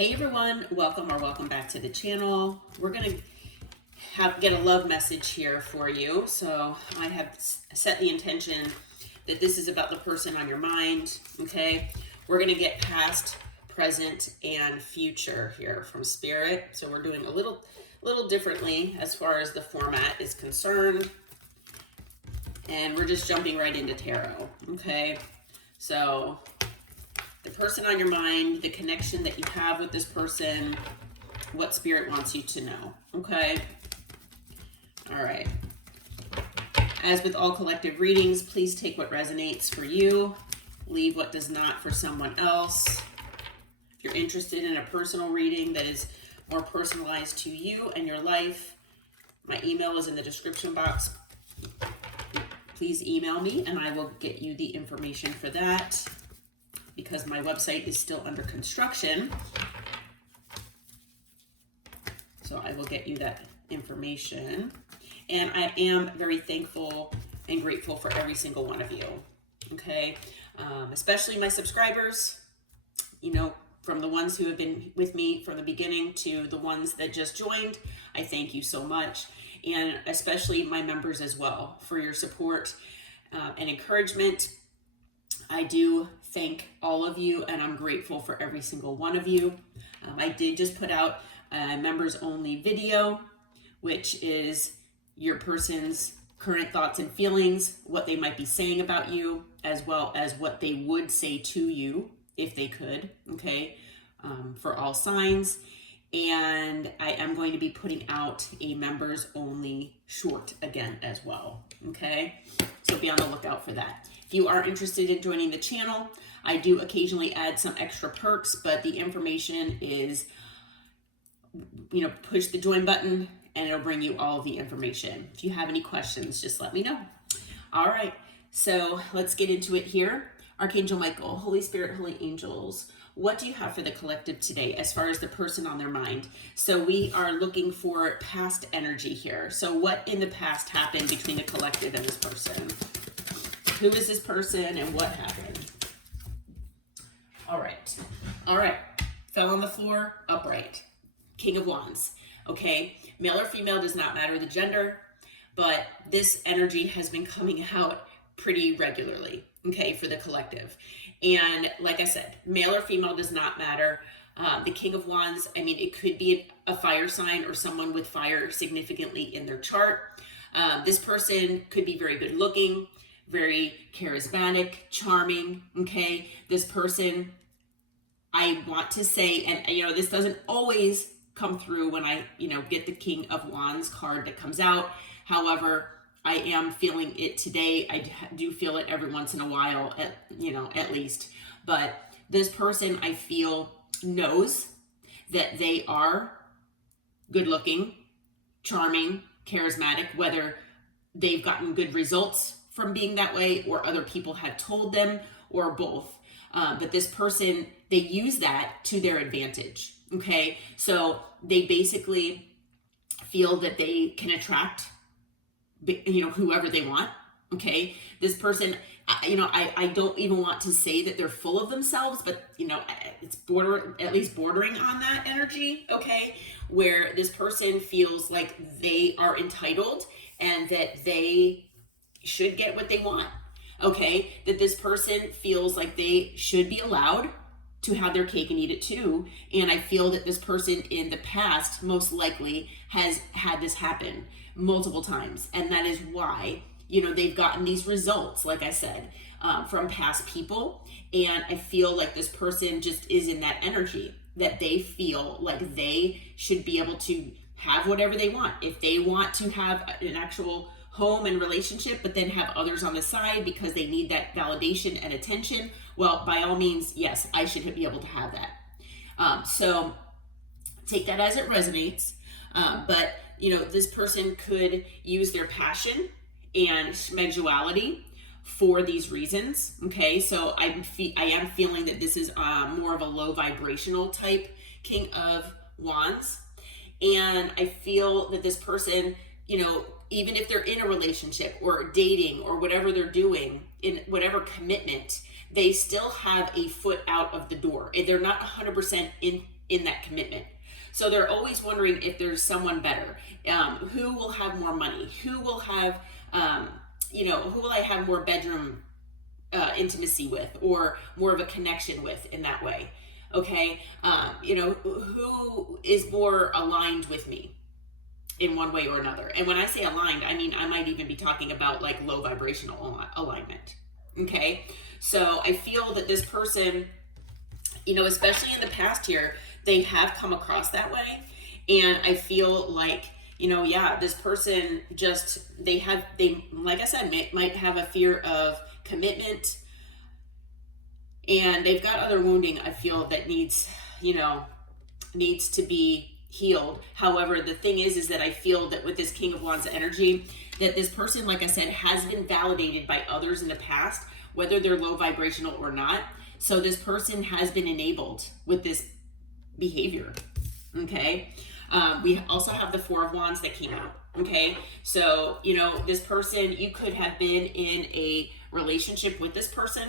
Hey everyone, welcome back to the channel. We're gonna get a love message here for you. So I have set the intention that this is about the person on your mind, okay? We're gonna get past, present, and future here from Spirit. So we're doing a little differently as far as the format is concerned. And we're just jumping right into tarot, okay? So the person on your mind, the connection that you have with this person, what Spirit wants you to know, okay? All right. As with all collective readings, please take what resonates for you, leave what does not for someone else. If you're interested in a personal reading that is more personalized to you and your life, my email is in the description box. Please email me and I will get you the information for that, because my website is still under construction. So I will get you that information. And I am very thankful and grateful for every single one of you, okay? Especially my subscribers, you know, from the ones who have been with me from the beginning to the ones that just joined. I thank you so much. And especially my members as well for your support and encouragement. I do thank all of you, and I'm grateful for every single one of you. I did just put out a members only video, which is your person's current thoughts and feelings, what they might be saying about you, as well as what they would say to you if they could, okay, for all signs. And I am going to be putting out a members only short again as well, okay? So be on the lookout for that. If you are interested in joining the channel, I do occasionally add some extra perks, but the information is, you know, push the join button and it'll bring you all of the information. If you have any questions, just let me know. All right, so let's get into it here. Archangel Michael, Holy Spirit, Holy Angels, what do you have for the collective today as far as the person on their mind? So we are looking for past energy here. So what in the past happened between the collective and this person? Who is this person and what happened? All right, fell on the floor, upright. King of Wands, okay? Male or female does not matter the gender, but this energy has been coming out pretty regularly, okay, for the collective. And like I said, male or female does not matter. The King of Wands, I mean, it could be a fire sign or someone with fire significantly in their chart. This person could be very good looking, very charismatic, charming, okay? This person, I want to say, and you know, this doesn't always come through when I, you know, get the King of Wands card that comes out. However, I am feeling it today. I do feel it every once in a while, at least. But this person, I feel, knows that they are good looking, charming, charismatic, whether they've gotten good results from being that way or other people have told them, or both. But this person, they use that to their advantage, okay? So they basically feel that they can attract, you know, whoever they want, okay? This person, you know, I don't even want to say that they're full of themselves, but, you know, it's at least bordering on that energy, okay? Where this person feels like they are entitled and that they should get what they want, okay? That this person feels like they should be allowed to have their cake and eat it too. And I feel that this person in the past most likely has had this happen multiple times. And that is why, you know, they've gotten these results, like I said, from past people. And I feel like this person just is in that energy that they feel like they should be able to have whatever they want. If they want to have an actual home and relationship, but then have others on the side because they need that validation and attention, well, by all means, yes, I should be able to have that. So take that as it resonates. But, you know, this person could use their passion and schmegduality for these reasons, okay? So I am feeling that this is more of a low vibrational type King of Wands. And I feel that this person, you know, even if they're in a relationship or dating or whatever they're doing, in whatever commitment, they still have a foot out of the door. They're not 100% in that commitment. So they're always wondering if there's someone better, who will have more money, who will have, who will I have more bedroom intimacy with, or more of a connection with in that way. Okay, who is more aligned with me in one way or another. And when I say aligned, I mean I might even be talking about like low vibrational alignment. Okay, so I feel that this person, especially in the past here, they have come across that way. And I feel like, this person just, they like I said, might have a fear of commitment, and they've got other wounding, I feel, that needs to be healed. However, the thing is that I feel that with this King of Wands energy, that this person, like I said, has been validated by others in the past, whether they're low vibrational or not. So this person has been enabled with this behavior. Okay. We also have the Four of Wands that came out. Okay. So, this person, you could have been in a relationship with this person.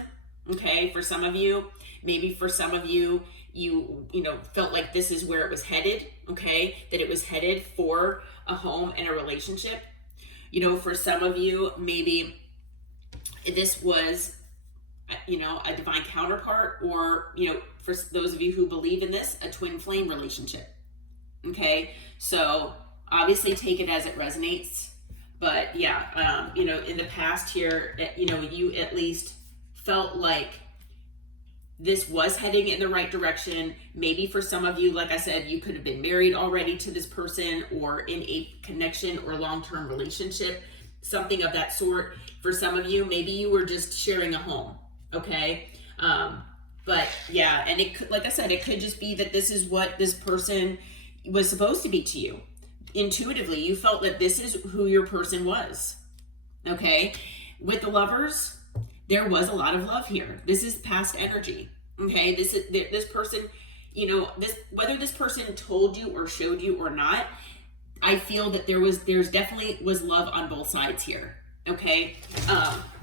Okay. For some of you, maybe for some of you, you felt like this is where it was headed. Okay. That it was headed for a home and a relationship. For some of you, maybe this was, a divine counterpart, or, for those of you who believe in this, a twin flame relationship. Okay. So obviously take it as it resonates, but yeah, in the past here, you at least felt like this was heading in the right direction. Maybe for some of you, like I said, you could have been married already to this person, or in a connection or long-term relationship, something of that sort. For some of you, maybe you were just sharing a home. Okay. But yeah, and it could, like I said, it could just be that this is what this person was supposed to be to you. Intuitively, you felt that this is who your person was. Okay. With the Lovers, there was a lot of love here. This is past energy. Okay. This person, whether this person told you or showed you or not, I feel that there's definitely was love on both sides here. Okay.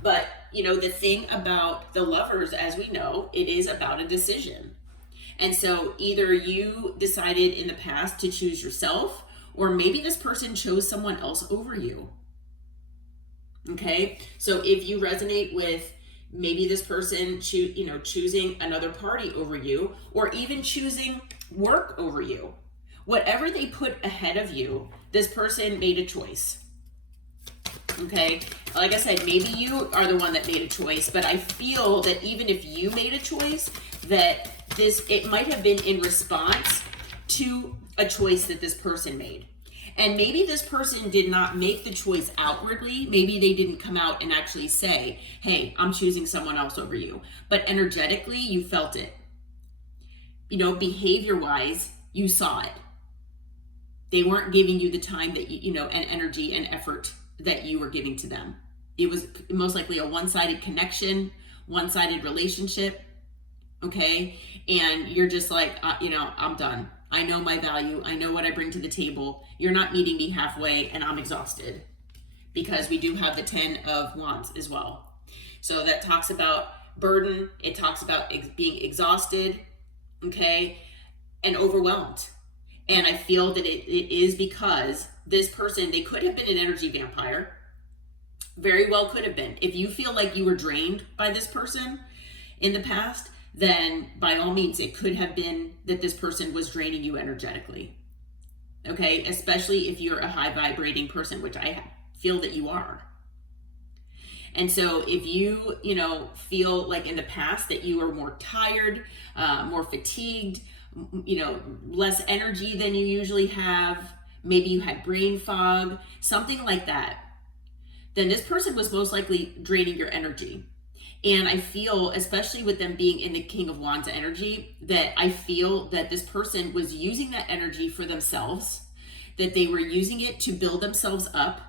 But the thing about the Lovers, as we know, it is about a decision. And so either you decided in the past to choose yourself, or maybe this person chose someone else over you. Okay. So if you resonate with maybe this person, choosing another party over you, or even choosing work over you, whatever they put ahead of you, this person made a choice. Okay. Like I said, maybe you are the one that made a choice, but I feel that even if you made a choice, that it might have been in response to a choice that this person made. And maybe this person did not make the choice outwardly. Maybe they didn't come out and actually say, hey, I'm choosing someone else over you. But energetically, you felt it. Behavior-wise, you saw it. They weren't giving you the time that and energy and effort that you were giving to them. It was most likely a one-sided connection, one-sided relationship. Okay. And you're just like, I'm done. I know my value. I know what I bring to the table. You're not meeting me halfway, and I'm exhausted, because we do have the 10 of Wands as well. So that talks about burden. It talks about being exhausted. Okay. And overwhelmed. And I feel that it is because this person, they could have been an energy vampire. Very well could have been. If you feel like you were drained by this person in the past, then by all means, it could have been that this person was draining you energetically. Okay. Especially if you're a high vibrating person, which I feel that you are. And so if you, feel like in the past that you were more tired, more fatigued, less energy than you usually have, maybe you had brain fog, something like that, then this person was most likely draining your energy. And I feel, especially with them being in the King of Wands energy, that I feel that this person was using that energy for themselves, that they were using it to build themselves up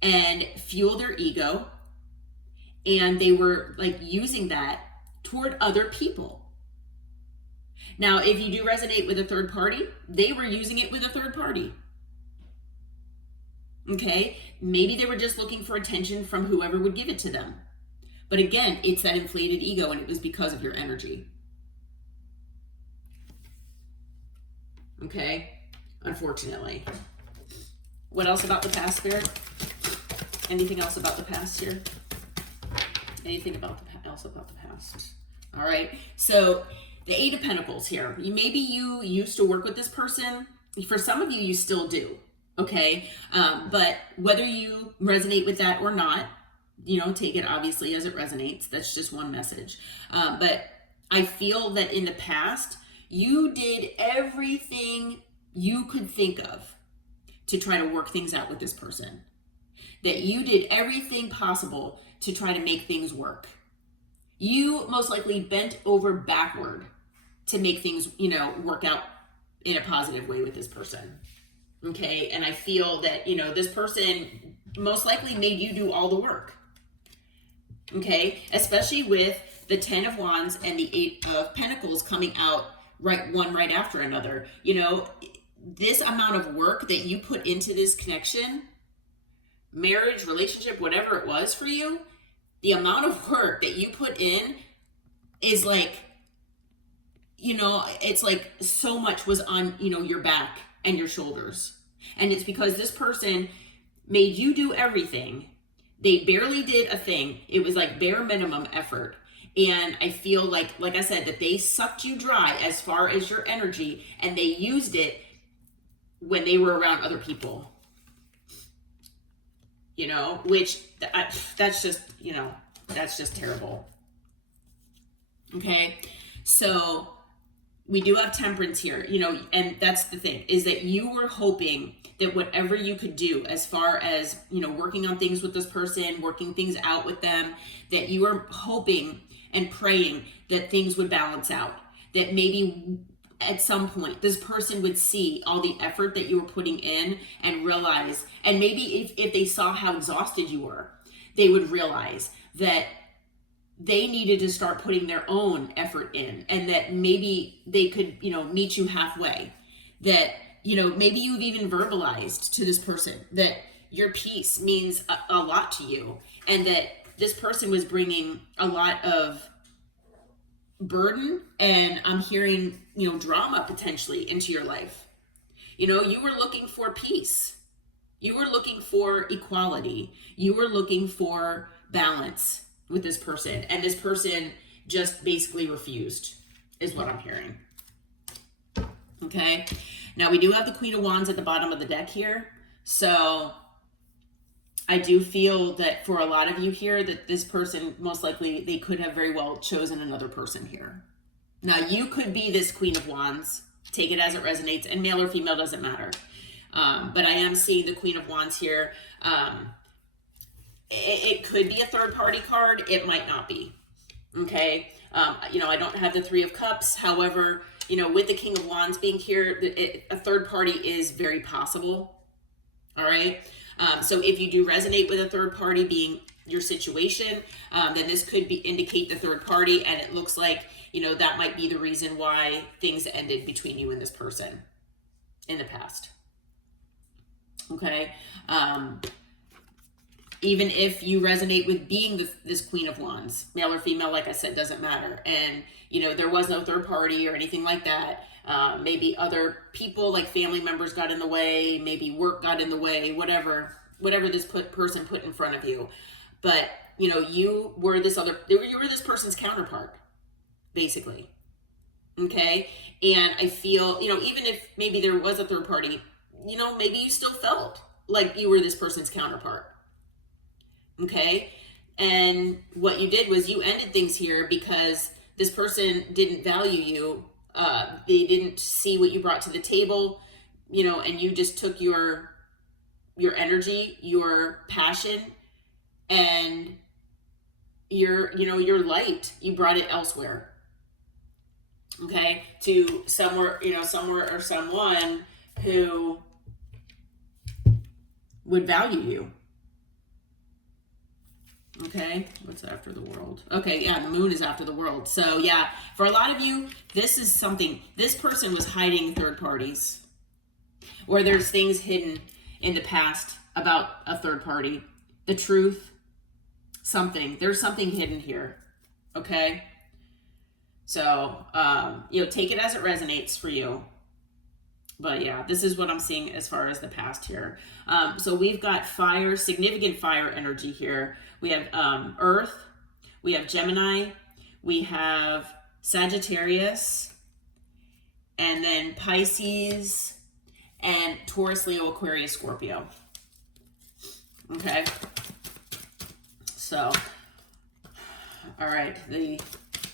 and fuel their ego. And they were like using that toward other people. Now, if you do resonate with a third party, they were using it with a third party. Okay. Maybe they were just looking for attention from whoever would give it to them. But again, it's that inflated ego, and it was because of your energy. Okay? Unfortunately. What else about the past, Spirit? Anything else about the past here? Anything else about the past? All right. So the Eight of Pentacles here. Maybe you used to work with this person. For some of you, you still do. Okay. But whether you resonate with that or not, take it obviously as it resonates. That's just one message. But I feel that in the past, you did everything you could think of to try to work things out with this person. That you did everything possible to try to make things work. You most likely bent over backward to make things, work out in a positive way with this person. Okay. And I feel that, this person most likely made you do all the work. Okay. Especially with the 10 of Wands and the 8 of Pentacles coming out right after another. This amount of work that you put into this connection, marriage, relationship, whatever it was for you, the amount of work that you put in is like, it's like so much was on, your back and your shoulders. And it's because this person made you do everything. They barely did a thing. It was like bare minimum effort. And I feel like I said, that they sucked you dry as far as your energy, and they used it when they were around other people. Which that's just terrible. Okay. So we do have Temperance here, and that's the thing, is that you were hoping that whatever you could do as far as, working on things with this person, working things out with them, that you were hoping and praying that things would balance out, that maybe at some point this person would see all the effort that you were putting in and realize, and maybe if they saw how exhausted you were, they would realize that they needed to start putting their own effort in, and that maybe they could, meet you halfway. That, maybe you've even verbalized to this person that your peace means a lot to you, and that this person was bringing a lot of burden, and I'm hearing, drama potentially into your life. You were looking for peace. You were looking for equality. You were looking for balance with this person, and this person just basically refused, is what I'm hearing. Okay. Now we do have the Queen of Wands at the bottom of the deck here. So I do feel that for a lot of you here, that this person, most likely, they could have very well chosen another person here. Now you could be this Queen of Wands. Take it as it resonates, and male or female doesn't matter. But I am seeing the Queen of Wands here. It could be a third party card. It might not be. Okay. I don't have the Three of Cups. However, with the King of Wands being here, a third party is very possible. All right. So if you do resonate with a third party being your situation, then this could indicate the third party. And it looks like, that might be the reason why things ended between you and this person in the past. Okay. Even if you resonate with being this Queen of Wands, male or female, like I said, doesn't matter. And, there was no third party or anything like that. Maybe other people, like family members, got in the way, maybe work got in the way, whatever this person put in front of you. But, you were this person's counterpart, basically. Okay. And I feel, even if maybe there was a third party, maybe you still felt like you were this person's counterpart. Okay. And what you did was you ended things here because this person didn't value you. They didn't see what you brought to the table, and you just took your energy, your passion, and your light, you brought it elsewhere. Okay. To somewhere or someone who would value you. Okay, what's after the world? Okay, yeah, the moon is after the world. So yeah, for a lot of you, this is something, this person was hiding third parties, or there's things hidden in the past about a third party. The truth, there's something hidden here. Okay. So, take it as it resonates for you. But yeah, this is what I'm seeing as far as the past here. So we've got fire, significant fire energy here. We have Earth, we have Gemini, we have Sagittarius, and then Pisces, and Taurus, Leo, Aquarius, Scorpio. Okay. So, all right, the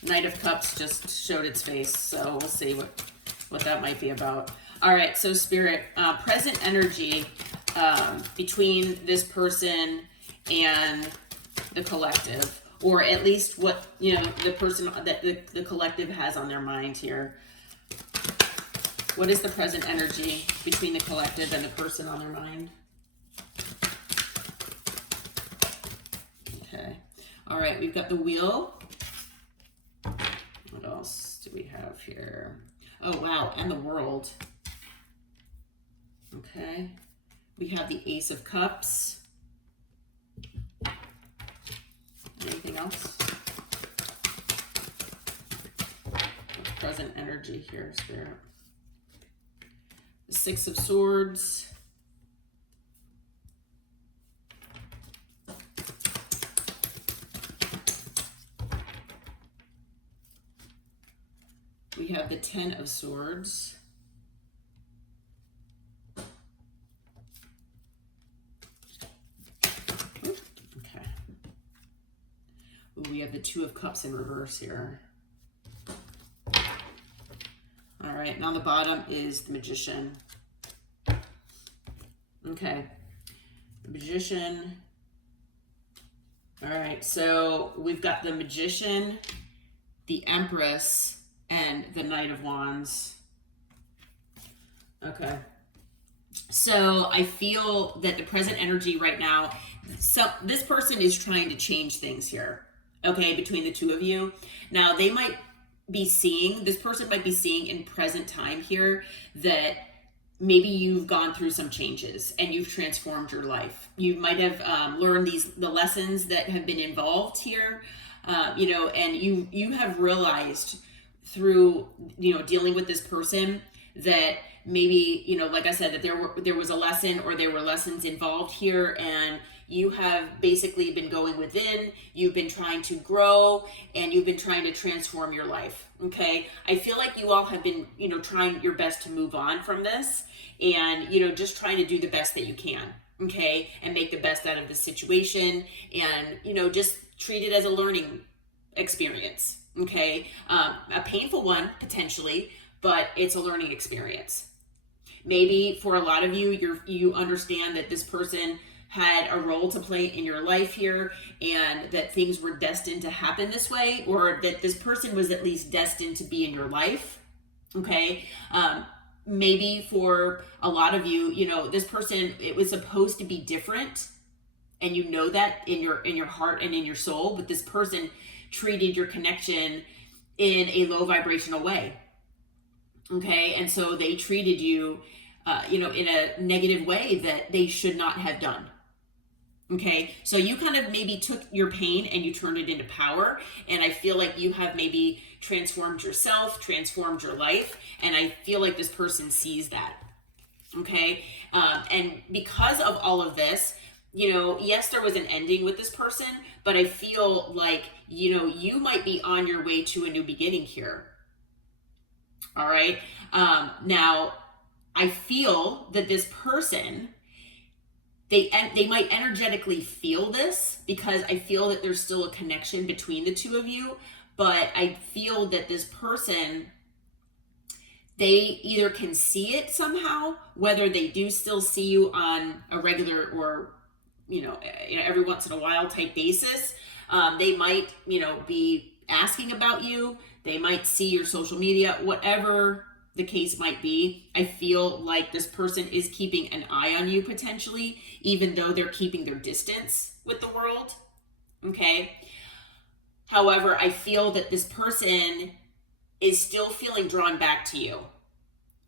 Knight of Cups just showed its face, so we'll see what that might be about. All right, so Spirit, present energy between this person and the collective, or at least what, you know, the person that the collective has on their mind here. What is the present energy between the collective and the person on their mind? Okay. All right, we've got the Wheel. What else do we have here? Oh, wow, and the World. Okay. We have the Ace of Cups. Anything else? What's present energy here, Spirit? The Six of Swords. We have the Ten of Swords. Okay. Ooh, we have the Two of Cups in reverse here. All right, now the bottom is the Magician. Okay, the Magician. All right, so we've got the Magician, the Empress, and the Knight of Wands. Okay. So I feel that the present energy right now, so this person is trying to change things here, okay, between the two of you. Now they might be seeing, this person might be seeing in present time here that maybe you've gone through some changes and you've transformed your life. You might have learned the lessons that have been involved here, you know, and you have realized through, you know, dealing with this person that maybe, you know, like I said, that there was a lesson or there were lessons involved here, and you have basically been going within, you've been trying to grow, and you've been trying to transform your life. Okay. I feel like you all have been, you know, trying your best to move on from this, and, you know, just trying to do the best that you can. Okay. And make the best out of the situation, and, you know, just treat it as a learning experience. Okay. A painful one potentially, but it's a learning experience. Maybe for a lot of you, you understand that this person had a role to play in your life here, and that things were destined to happen this way, or that this person was at least destined to be in your life. Okay. Maybe for a lot of you, you know, this person, it was supposed to be different, and you know that in your heart and in your soul, but this person treated your connection in a low vibrational way. Okay. And so they treated you, you know, in a negative way that they should not have done. Okay. So you kind of maybe took your pain and you turned it into power. And I feel like you have maybe transformed yourself, transformed your life. And I feel like this person sees that. Okay. And because of all of this, you know, yes, there was an ending with this person, but I feel like, you know, you might be on your way to a new beginning here. All right. Now, I feel that this person, they might energetically feel this, because I feel that there's still a connection between the two of you, but I feel that this person, they either can see it somehow, whether they do still see you on a regular or, you know, every once in a while type basis. They might, you know, be asking about you. They might see your social media, whatever the case might be. I feel like this person is keeping an eye on you potentially, even though they're keeping their distance with the world. Okay. However, I feel that this person is still feeling drawn back to you.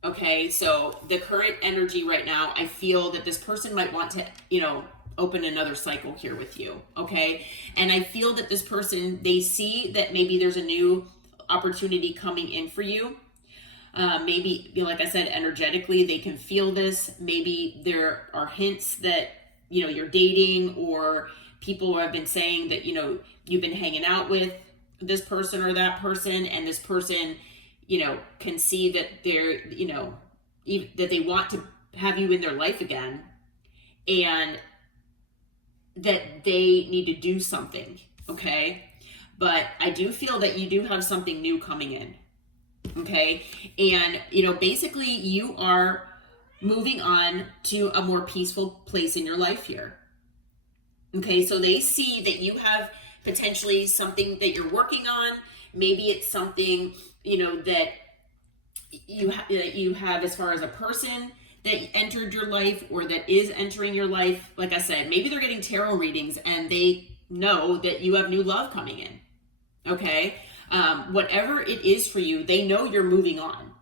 Okay. So the current energy right now, I feel that this person might want to, you know, open another cycle here with you. Okay. And I feel that this person, they see that maybe there's a new opportunity coming in for you. Maybe, like I said, energetically, they can feel this. Maybe there are hints that, you're dating, or people have been saying that, you've been hanging out with this person or that person, and this person, can see that they're, that they want to have you in their life again, and that they need to do something. Okay. But I do feel that you do have something new coming in. Okay. And, basically you are moving on to a more peaceful place in your life here. Okay. So they see that you have potentially something that you're working on. Maybe it's something, that you have as far as a person that entered your life or that is entering your life. Like I said, maybe they're getting tarot readings and they know that you have new love coming in. Okay. Whatever it is for you, they know you're moving on.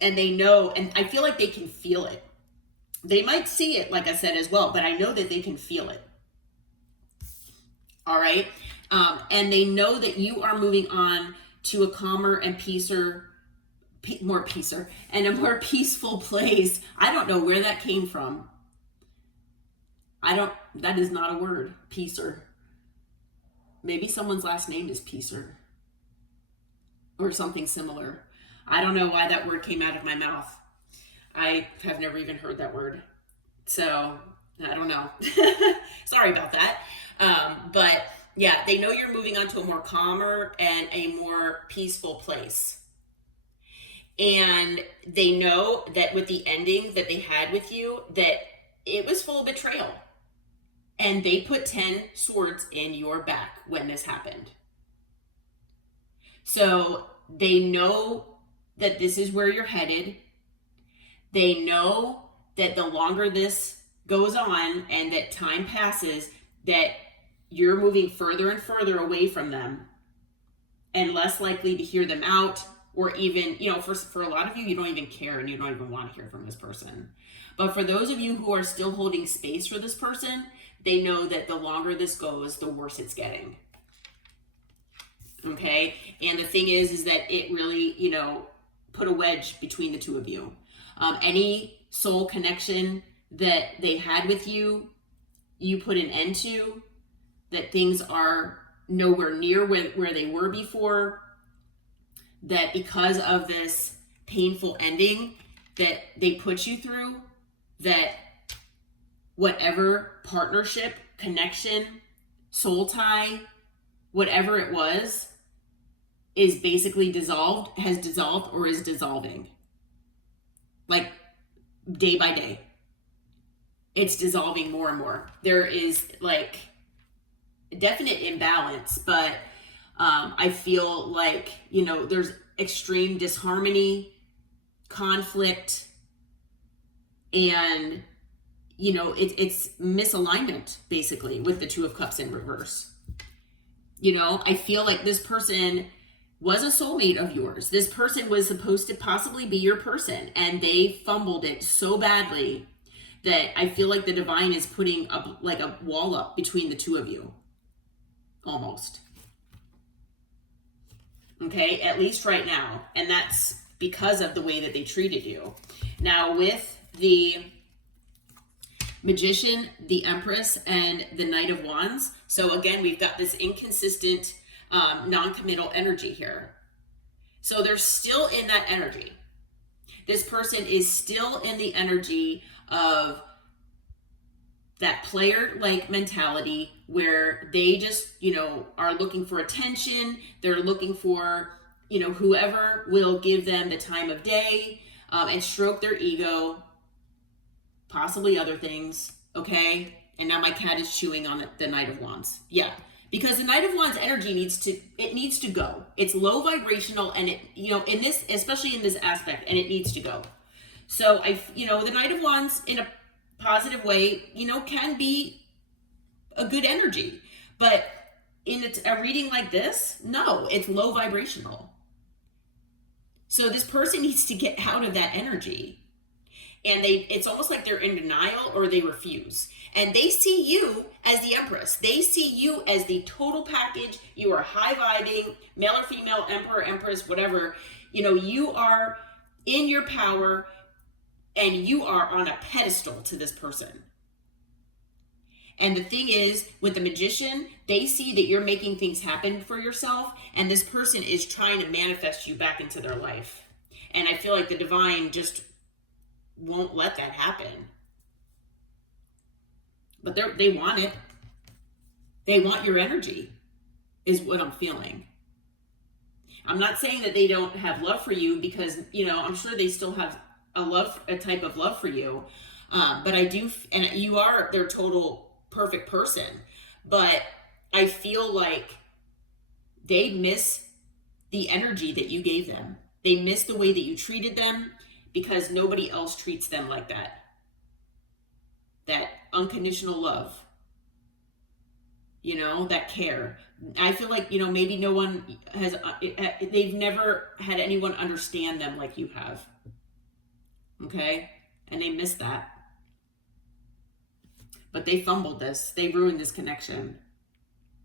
And they know, and I feel like they can feel it. They might see it, like I said, as well, but I know that they can feel it. All right. And they know that you are moving on to a calmer and more peaceful place. I don't know where that came from. That is not a word, peacer. Maybe someone's last name is Peacer or something similar. I don't know why that word came out of my mouth. I have never even heard that word. So I don't know. Sorry about that. But yeah, they know you're moving on to a more calmer and a more peaceful place. And they know that with the ending that they had with you, that it was full of betrayal. And they put 10 swords in your back when this happened. So they know that this is where you're headed. They know that the longer this goes on and that time passes, that you're moving further and further away from them and less likely to hear them out, or even, for a lot of you, you don't even care and you don't even want to hear from this person. But for those of you who are still holding space for this person, they know that the longer this goes, the worse it's getting. Okay? And the thing is that it really, put a wedge between the two of you. Any soul connection that they had with you, you put an end to, that things are nowhere near where they were before, that because of this painful ending that they put you through, that whatever partnership, connection, soul tie, whatever it was, is basically has dissolved or is dissolving. Like day by day. It's dissolving more and more. There is like definite imbalance, but I feel like, there's extreme disharmony, conflict, and it's misalignment basically with the Two of Cups in reverse. I feel like this person was a soulmate of yours. This person was supposed to possibly be your person, and they fumbled it so badly that I feel like the divine is putting up like a wall up between the two of you. Almost. Okay, at least right now. And that's because of the way that they treated you. Now with the Magician, the Empress, and the Knight of Wands. So again, we've got this inconsistent, non-committal energy here. So they're still in that energy. This person is still in the energy of that player-like mentality where they just, are looking for attention. They're looking for, whoever will give them the time of day, and stroke their ego, possibly other things. Okay. And now my cat is chewing on the Knight of Wands. Yeah. Because the Knight of Wands energy needs to go. It's low vibrational, and it, in this, especially in this aspect, and it needs to go. So the Knight of Wands in a positive way, can be a good energy, but in a reading like this, no, it's low vibrational. So this person needs to get out of that energy. and it's almost like they're in denial or they refuse. And they see you as the Empress. They see you as the total package. You are high vibing, male or female, emperor, empress, whatever. You are in your power and you are on a pedestal to this person. And the thing is, with the Magician, they see that you're making things happen for yourself, and this person is trying to manifest you back into their life. And I feel like the divine just won't let that happen. But they want it. They want your energy, is what I'm feeling. I'm not saying that they don't have love for you, because, I'm sure they still have a type of love for you. But I do, and you are their total perfect person. But I feel like they miss the energy that you gave them. They miss the way that you treated them, because nobody else treats them like that. That unconditional love. That care. I feel like, maybe no one has, they've never had anyone understand them like you have. Okay? And they miss that. But they fumbled this. They ruined this connection.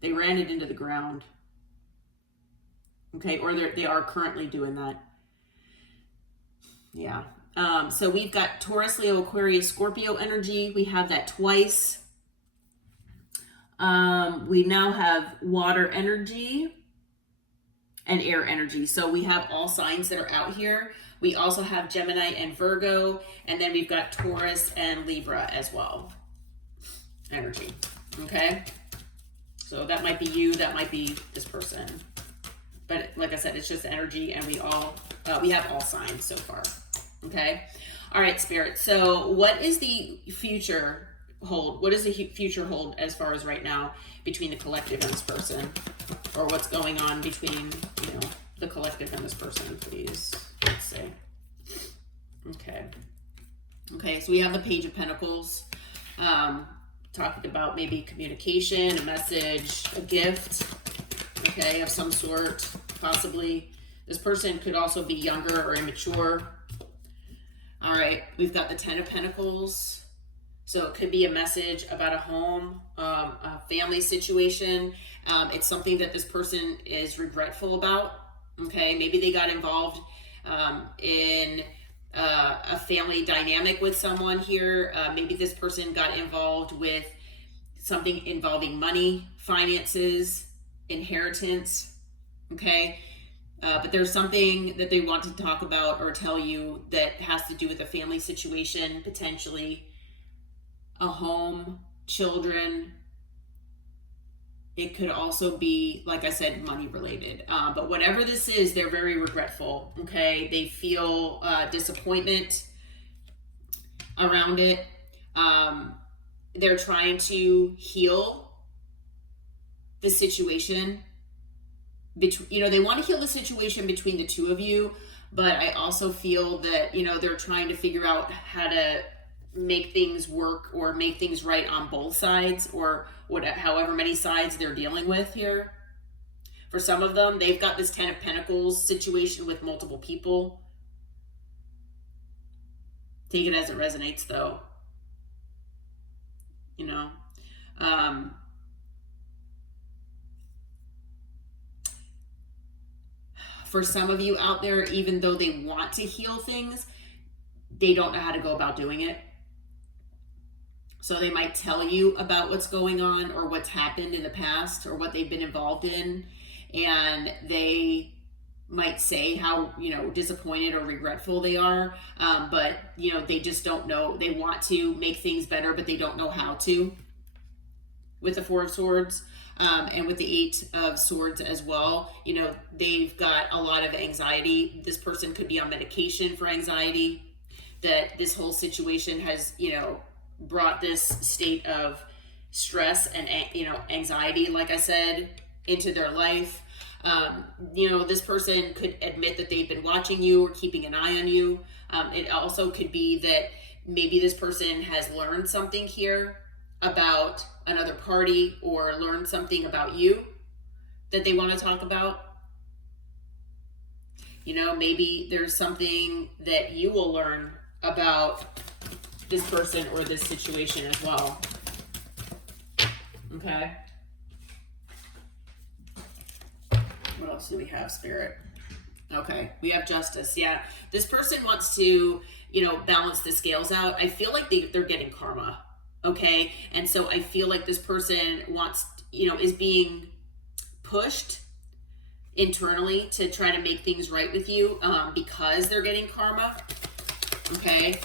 They ran it into the ground. Okay? Or they are currently doing that. Yeah. So we've got Taurus, Leo, Aquarius, Scorpio energy. We have that twice. We now have water energy and air energy. So we have all signs that are out here. We also have Gemini and Virgo, and then we've got Taurus and Libra as well. Energy. Okay? So that might be you, that might be this person. But like I said, it's just energy, and we have all signs so far. Okay? All right, Spirit. So what is the future hold? What does the future hold as far as right now between the collective and this person? Or what's going on between, the collective and this person, please? Let's see. Okay, so we have the Page of Pentacles. Talking about maybe communication, a message, a gift, okay, of some sort, possibly. This person could also be younger or immature. All right, we've got the Ten of Pentacles. So it could be a message about a home, a family situation. It's something that this person is regretful about. Okay, maybe they got involved in a family dynamic with someone here. Maybe this person got involved with something involving money, finances, inheritance. Okay, but there's something that they want to talk about or tell you that has to do with a family situation, potentially a home, children. It could also be, like I said, money related. But whatever this is, they're very regretful, okay? They feel disappointment around it. They're trying to heal the situation. They want to heal the situation between the two of you, but I also feel that, they're trying to figure out how to make things work or make things right on both sides, or however many sides they're dealing with here. For some of them, they've got this Ten of Pentacles situation with multiple people. Take it as it resonates, though. For some of you out there, even though they want to heal things, they don't know how to go about doing it. So they might tell you about what's going on or what's happened in the past or what they've been involved in. And they might say how, disappointed or regretful they are. But, they just don't know. They want to make things better, but they don't know how to. With the Four of Swords and with the Eight of Swords as well, they've got a lot of anxiety. This person could be on medication for anxiety. That this whole situation has, brought this state of stress and, anxiety, like I said, into their life. This person could admit that they've been watching you or keeping an eye on you. It also could be that maybe this person has learned something here about another party or learned something about you that they want to talk about. Maybe there's something that you will learn about this person or this situation as well. Okay. What else do we have, Spirit? Okay, we have Justice. Yeah, this person wants to, balance the scales out. I feel like they're getting karma. Okay, and so I feel like this person wants, is being pushed internally to try to make things right with you, because they're getting karma. Okay,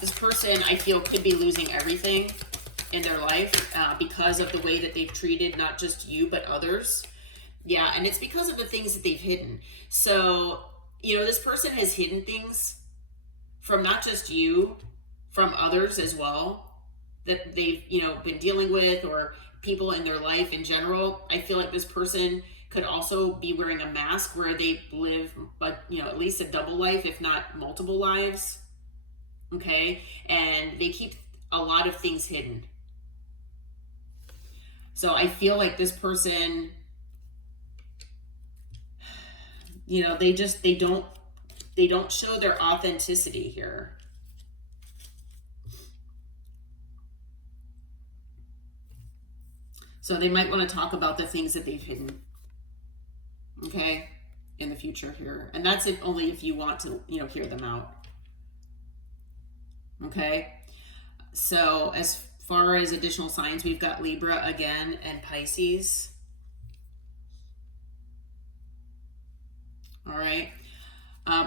this person, I feel, could be losing everything in their life because of the way that they've treated not just you but others. Yeah, and it's because of the things that they've hidden. So, this person has hidden things from not just you, from others as well, that they've, been dealing with, or people in their life in general. I feel like this person could also be wearing a mask where they live, but, at least a double life, if not multiple lives. Okay? And they keep a lot of things hidden. So I feel like this person, they don't show their authenticity here. So they might want to talk about the things that they've hidden, okay, in the future here. And that's only if you want to, hear them out. Okay. So as far as additional signs, we've got Libra again and Pisces. All right.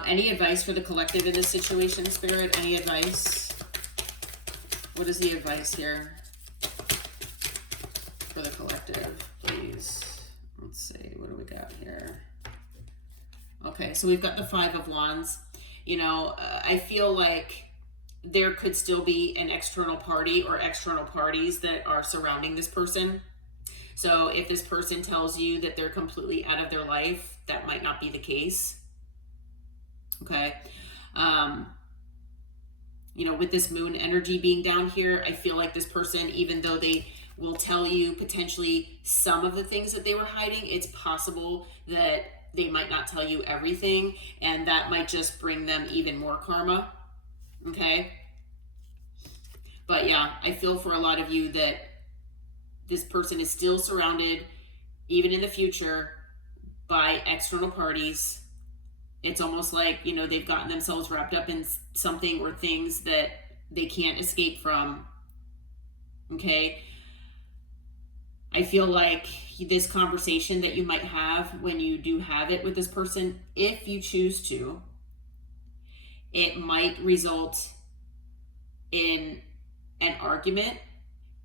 Any advice for the collective in this situation, Spirit? Any advice? What is the advice here for the collective, please? Let's see. What do we got here? Okay, so we've got the Five of Wands. I feel like there could still be an external party or external parties that are surrounding this person. So if this person tells you that they're completely out of their life, that might not be the case. Okay. With this moon energy being down here, I feel like this person, even though they will tell you potentially some of the things that they were hiding, it's possible that they might not tell you everything, and that might just bring them even more karma. Okay. But yeah, I feel for a lot of you that this person is still surrounded, even in the future, by external parties. It's almost like, they've gotten themselves wrapped up in something or things that they can't escape from. Okay. I feel like this conversation that you might have when you do have it with this person, if you choose to, it might result in an argument.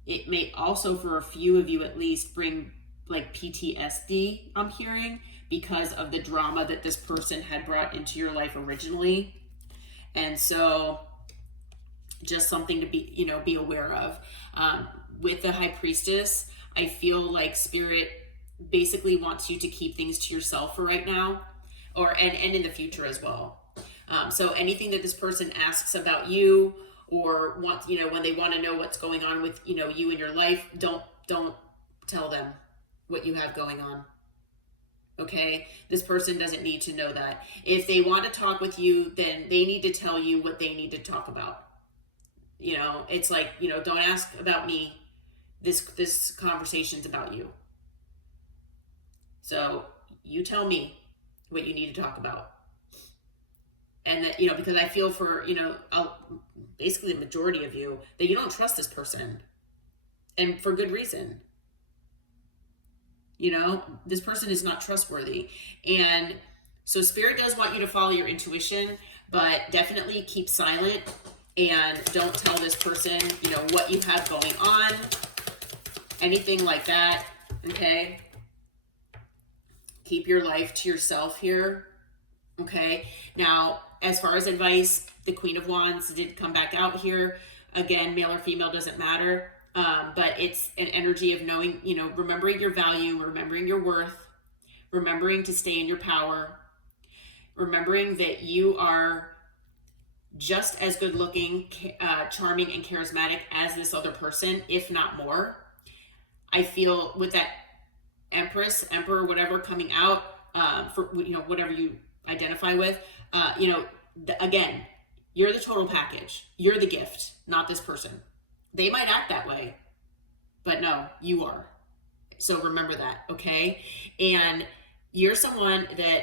It may also, for a few of you at least, bring like PTSD, I'm hearing, because of the drama that this person had brought into your life originally. And so just something to be aware of. With the High Priestess, I feel like Spirit basically wants you to keep things to yourself for right now, and in the future as well. So anything that this person asks about you, or when they want to know what's going on with, you in your life, don't tell them what you have going on. Okay, this person doesn't need to know that. If they want to talk with you, then they need to tell you what they need to talk about. It's like, don't ask about me. This conversation's about you. So you tell me what you need to talk about. And that, because I feel for, basically the majority of you, that you don't trust this person. And for good reason. This person is not trustworthy. And so Spirit does want you to follow your intuition, but definitely keep silent and don't tell this person, what you have going on, anything like that. Okay. Keep your life to yourself here. Okay. Now, as far as advice, the Queen of Wands did come back out here. Again, male or female doesn't matter. But it's an energy of knowing, remembering your value, remembering your worth, remembering to stay in your power, remembering that you are just as good looking, charming, and charismatic as this other person, if not more. I feel with that Empress, Emperor, whatever coming out, for whatever you identify with, again, You're the total package. You're the gift, not this person. They might act that way, but no, you are. So remember that, okay? And you're someone that,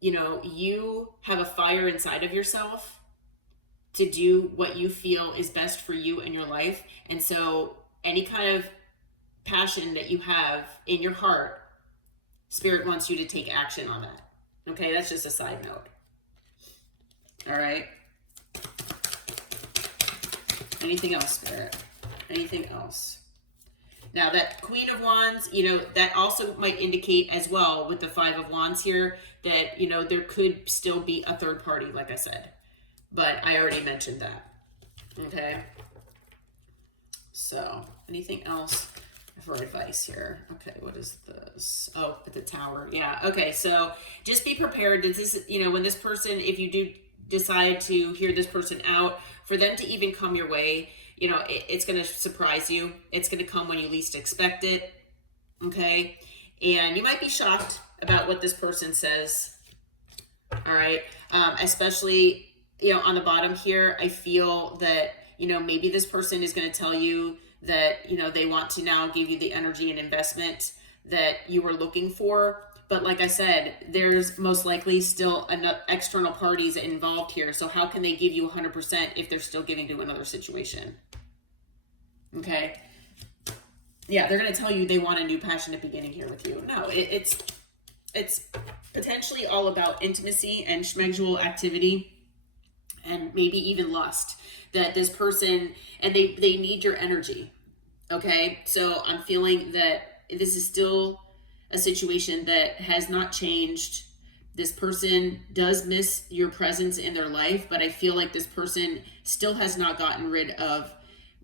you know, you have a fire inside of yourself to do what you feel is best for you in your life. And so any kind of passion that you have in your heart, Spirit wants you to take action on that. Okay, that's just a side note. All right. Anything else, Spirit? Anything else? Now that Queen of Wands, you know, that also might indicate as well with the Five of Wands here that, you know, there could still be a third party, like I said. But I already mentioned that. Okay. So, anything else for advice here? Okay, what is this? Oh, the Tower. Yeah. Okay, so just be prepared. This is, you know, when this person, if you do decide to hear this person out, for them to even come your way, you know, it's going to surprise you. It's going to come when you least expect it. Okay. And you might be shocked about what this person says. All right. Especially, you know, on the bottom here, I feel that, you know, maybe this person is going to tell you that, you know, they want to now give you the energy and investment that you were looking for. But like I said, there's most likely still external parties involved here. So how can they give you 100% if they're still giving to another situation? Okay. Yeah, they're going to tell you they want a new passionate beginning here with you. No, it's potentially all about intimacy and schmegdual activity and maybe even lust. That this person, and they need your energy. Okay. So I'm feeling that this is still a situation that has not changed. This person does miss your presence in their life, but I feel like this person still has not gotten rid of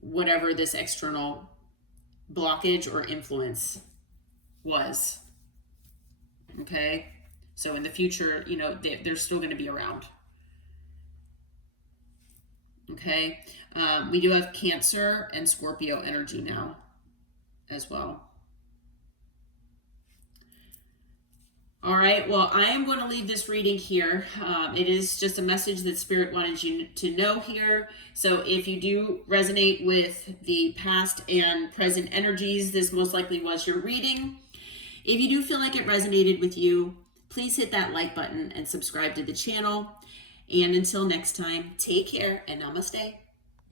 whatever this external blockage or influence was. Okay. So in the future, you know, they're still going to be around. Okay. We do have Cancer and Scorpio energy now as well. All right, well, I am going to leave this reading here. It is just a message that Spirit wanted you to know here. So if you do resonate with the past and present energies, this most likely was your reading. If you do feel like it resonated with you, please hit that like button and subscribe to the channel. And until next time, take care and namaste.